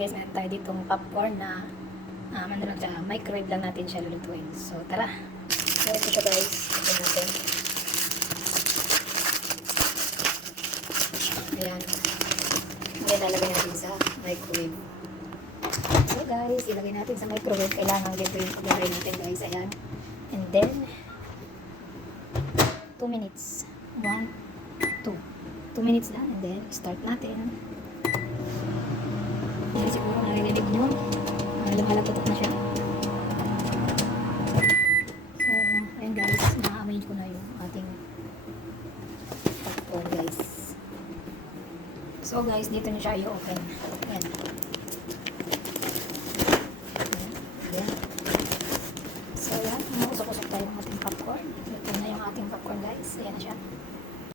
Guys, meron tayo ditong popcorn na ano lang siya, microwave lang natin siya lulutuin. So, tara. So, ito siya guys. Ito natin. Ayan. Ngayon, lalagay natin sa microwave. So, guys, ilagay natin sa microwave. Kailangan dito yung ilagay natin guys. Ayan. And then, 2 minutes. 1, 2. 2 minutes lang. And then, start natin. Ayan, siguro narinig nyo. Lumalapot na siya. So, ayan guys, na-arrange ko na yung ating popcorn guys. So guys, dito nyo siya i-open. Ayan.